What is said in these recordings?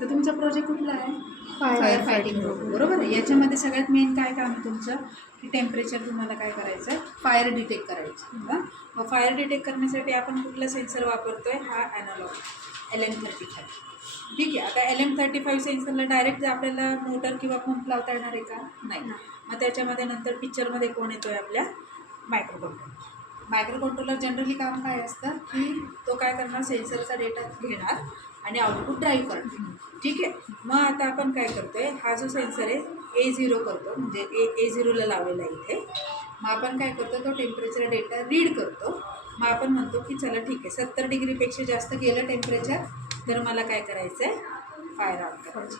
आता तुमचा प्रोजेक्ट कुठला आहे? फायर फायटिंग रोबोट, बरोबर आहे. याच्यामध्ये सगळ्यात मेन काय काम आहे तुमचं की टेम्परेचर तुम्हाला काय करायचं आहे, फायर डिटेक्ट करायचं. हां, मग फायर डिटेक्ट करण्यासाठी आपण कुठला सेन्सर वापरतोय? हा ॲनालॉग LM35. ठीक आहे. आता LM35 सेन्सरला डायरेक्ट आपल्याला मोटर किंवा पंप लावता येणार आहे का? नाही. मग त्याच्यामध्ये नंतर पिक्चरमध्ये कोण येतोय? आपल्या micro controller. Micro controller generally काम काय असतं की तो काय करणार, सेन्सरचा डेटा घेणार आणि आउटपुट ड्राईव्ह करणार. ठीक आहे. मग आता आपण काय करतोय, हा जो सेन्सर आहे A0 करतो, म्हणजे A0ला लावलेला आहे इथे. मग आपण काय करतो, तो टेम्परेचर डेटा रीड करतो. मग आपण म्हणतो की चला ठीक आहे, 70 डिग्रीपेक्षा जास्त गेलं टेम्परेचर तर मला काय करायचं आहे, फायर ऑन करायचं.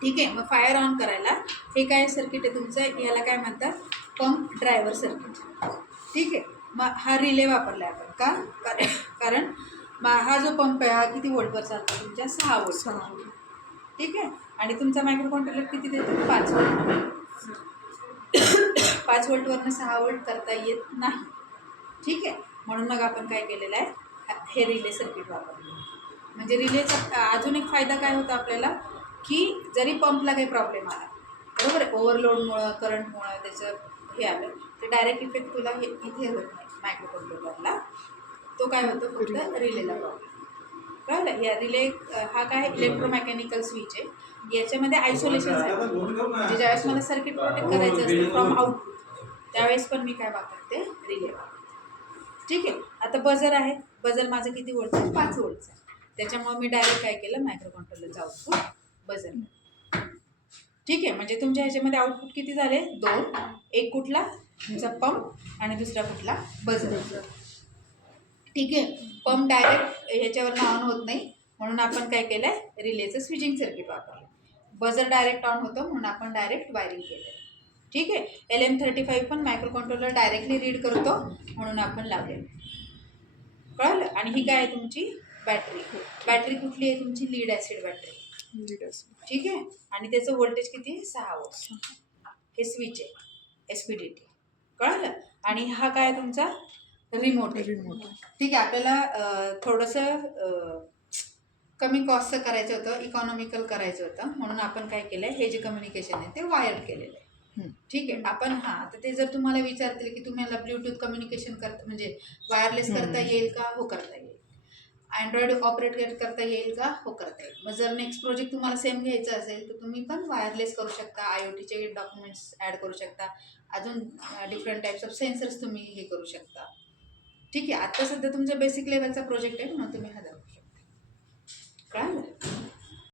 ठीक आहे. मग फायर ऑन करायला हे काय सर्किट आहे तुमचं, याला काय म्हणतात, पंप ड्रायव्हर सर्किट. ठीक आहे. मग हा रिले वापरला आहे आपण का, कारण हा जो पंप आहे हा किती वोल्टवर चालतो तुमच्या? 6 वोल्ट. ठीक आहे. आणि तुमचा मायक्रो कंट्रोलर किती देतो? 5 वोल्ट. 5 वोल्टवरनं 6 वोल्ट करता येत नाही. ठीक आहे. म्हणून मग आपण काय केलेलं आहे, हे रिले सर्किट वापरलं. म्हणजे रिलेचा अजून एक फायदा काय होता आपल्याला की जरी पंपला काही प्रॉब्लेम आला, बरोबर आहे, ओव्हरलोडमुळं करंटमुळं त्याचं हे आलं तर डायरेक्ट इफेक्ट तुला हे इथे होत नाही मायक्रो कंट्रोलरला. तो काय होतो फक्त रिलेला प्रॉब्लेम. कळलं? या रिले हा काय इलेक्ट्रोमेकॅनिकल स्विच आहे. याच्यामध्ये आयसोलेशन आहे. म्हणजे ज्यावेळेस मला सर्किट प्रोटेक्ट करायचं असतं फ्रॉम आउटपुट, त्यावेळेस पण मी काय वापरते, रिले वापरते. ठीक आहे. आता बजर आहे, बजर माझं किती वोल्टचं आहे? 5 वोल्टचं आहे. त्याच्यामुळे मी डायरेक्ट काय केलं, मायक्रो कंट्रोलरचं आउटपुट बजरला. ठीक आहे. म्हणजे तुमच्या ह्याच्यामध्ये आउटपुट किती झाले? 2. एक कुठला तुमचा पंप आणि दुसरा कुठला? बजर. ठीक आहे. पंप डायरेक्ट ह्याच्यावरनं ऑन होत नाही म्हणून आपण काय केलं आहे, रिलेचं स्विचिंग सर्किट वापरलं. बजर डायरेक्ट ऑन होतं म्हणून आपण डायरेक्ट वायरिंग केलं. ठीक आहे. LM35 पण मायक्रो कंट्रोलर डायरेक्टली रीड करतो म्हणून आपण लावलेलं. कळलं? आणि ही काय आहे तुमची बॅटरी. बॅटरी कुठली आहे तुमची? Lead acid battery. ठीक आहे. आणि त्याचं व्होल्टेज किती आहे? 6 वोल्ट. हे स्विच आहे SPDT. कळलं? आणि हा काय तुमचा रिमोट आहे. ठीक आहे. आपल्याला थोडंसं कमी कॉस्टचं करायचं होतं, इकॉनॉमिकल करायचं होतं म्हणून आपण काय केलं आहे, हे जे कम्युनिकेशन आहे ते वायर्ड केलेलं आहे. ठीक आहे. आपण हां, तर ते जर तुम्हाला विचारतील की तुम्हाला ब्ल्यूटूथ कम्युनिकेशन करता म्हणजे वायरलेस करता येईल का? हो, करता येईल. अँड्रॉइड ऑपरेट करता येईल का? हो, करता येईल. मग जर नेक्स्ट प्रोजेक्ट तुम्हाला सेम घ्यायचं असेल तर तुम्ही पण वायरलेस करू शकता, IoTचे डॉक्युमेंट्स ॲड करू शकता, अजून डिफरंट टाईप्स ऑफ सेन्सर्स तुम्ही हे करू शकता. ठीक आहे. आता सध्या तुमचा बेसिक लेवलचा प्रोजेक्ट आहे म्हणून तुम्ही हा दाखवू शकता. कळलं?